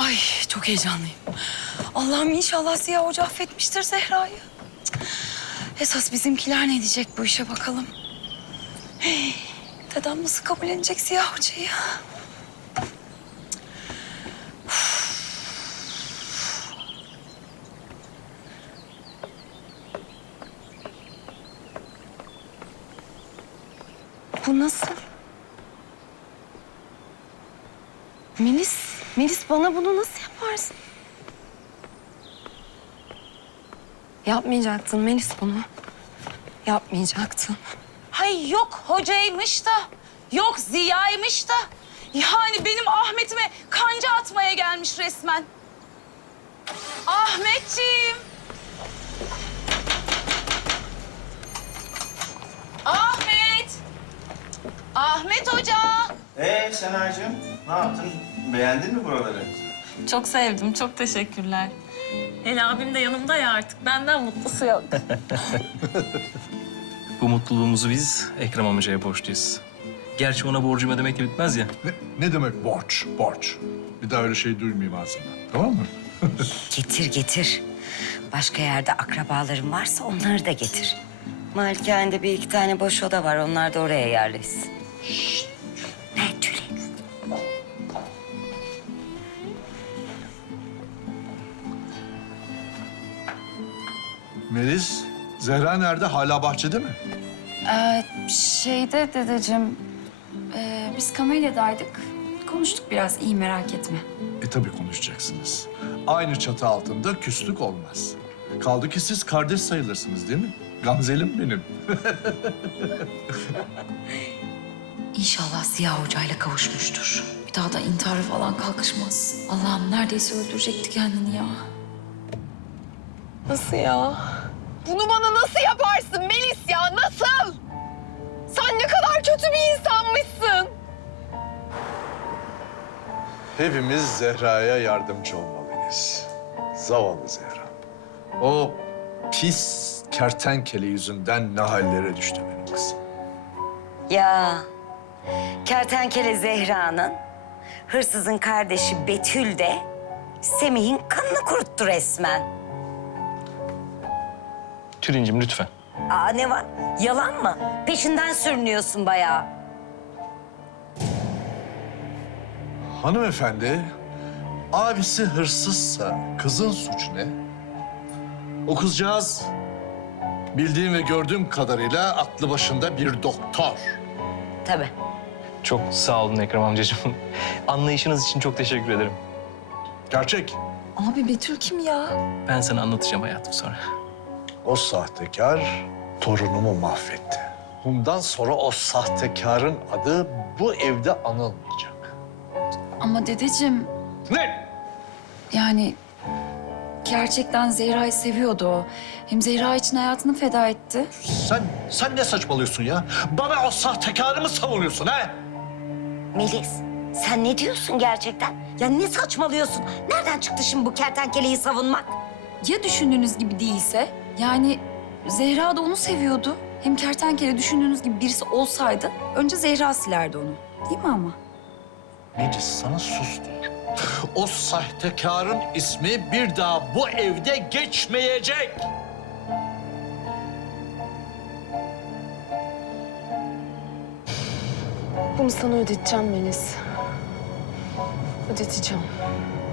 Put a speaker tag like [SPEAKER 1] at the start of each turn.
[SPEAKER 1] Ay çok heyecanlıyım. Allah'ım inşallah Ziya Hoca affetmiştir Zehra'yı. Cık. Esas bizimkiler ne diyecek bu işe bakalım. Hey, dedem nasıl kabullenecek Ziya Hoca'yı? Bu nasıl? Melis bana bunu nasıl yaparsın? Yapmayacaktın Melis bunu. Yapmayacaktın.
[SPEAKER 2] Hay yok hocaymış da, yok Ziya'ymış da. Yani benim Ahmet'ime kanca atmaya gelmiş resmen. Ahmetciğim. Ahmet. Ahmet Hoca.
[SPEAKER 3] Senacığım, ne yaptın? Beğendin mi buraları?
[SPEAKER 4] Çok sevdim, çok teşekkürler. Hele abim de yanımda ya artık. Benden mutlusu yok.
[SPEAKER 5] Bu mutluluğumuzu biz Ekrem amcaya borçluyuz. Gerçi ona borcum ödemekle bitmez ya.
[SPEAKER 6] Ne demek borç, borç? Bir daha öyle şey duymayayım ağzından, tamam mı?
[SPEAKER 7] Getir getir. Başka yerde akrabaların varsa onları da getir. Malikane'de bir iki tane boş oda var. Onlar da oraya yerleşsin. Şşt! Ne Tülin?
[SPEAKER 6] Melis, Zehra nerede? Hala bahçede mi?
[SPEAKER 1] Şeyde dedeciğim, biz kamelyadaydık. Konuştuk biraz, iyi merak etme.
[SPEAKER 6] Tabii konuşacaksınız. Aynı çatı altında küslük olmaz. Kaldı ki siz kardeş sayılırsınız değil mi? Gamzelim benim.
[SPEAKER 1] İnşallah Ziya Hoca'yla kavuşmuştur. Bir daha da intihara falan kalkışmaz. Allah'ım neredeyse öldürecekti kendini ya. Nasıl ya?
[SPEAKER 8] Bunu bana nasıl yaparsın Melis ya? Nasıl? Sen ne kadar kötü bir insanmışsın.
[SPEAKER 6] Hepimiz Zehra'ya yardımcı olmalıyız. Zavallı Zehra. O pis kertenkele yüzünden ne hallere düştü benim kızım.
[SPEAKER 7] Ya kertenkele Zehra'nın, hırsızın kardeşi Betül de Semih'in kanını kuruttu resmen.
[SPEAKER 5] Tülincim lütfen.
[SPEAKER 7] Aa ne var? Yalan mı? Peşinden sürünüyorsun bayağı.
[SPEAKER 6] Hanımefendi, abisi hırsızsa kızın suçu ne? O kızcağız bildiğim ve gördüğüm kadarıyla aklı başında bir doktor.
[SPEAKER 7] Tabii.
[SPEAKER 5] Çok sağ olun Ekrem amcacığım. Anlayışınız için çok teşekkür ederim.
[SPEAKER 6] Gerçek.
[SPEAKER 1] Abi Betül kim ya?
[SPEAKER 5] Ben sana anlatacağım hayatım sonra.
[SPEAKER 6] O sahtekar torunumu mahvetti. Bundan sonra o sahtekarın adı bu evde anılmayacak.
[SPEAKER 1] Ama dedeciğim
[SPEAKER 6] Ne?
[SPEAKER 1] yani gerçekten Zehra'yı seviyordu o. Hem Zehra için hayatını feda etti.
[SPEAKER 6] Sen ne saçmalıyorsun ya? Bana o sahtekarı mı savunuyorsun ha?
[SPEAKER 7] Melis, sen ne diyorsun gerçekten? Ya ne saçmalıyorsun? Nereden çıktı şimdi bu kertenkeleyi savunmak?
[SPEAKER 1] Ya düşündüğünüz gibi değilse? Yani Zehra da onu seviyordu. Hem kertenkele düşündüğünüz gibi birisi olsaydı önce Zehra silerdi onu. Değil mi ama?
[SPEAKER 6] Melis sana sus diyor. O sahtekarın ismi bir daha bu evde geçmeyecek.
[SPEAKER 8] Bunu sana ödeteceğim Melis. Ödeteceğim.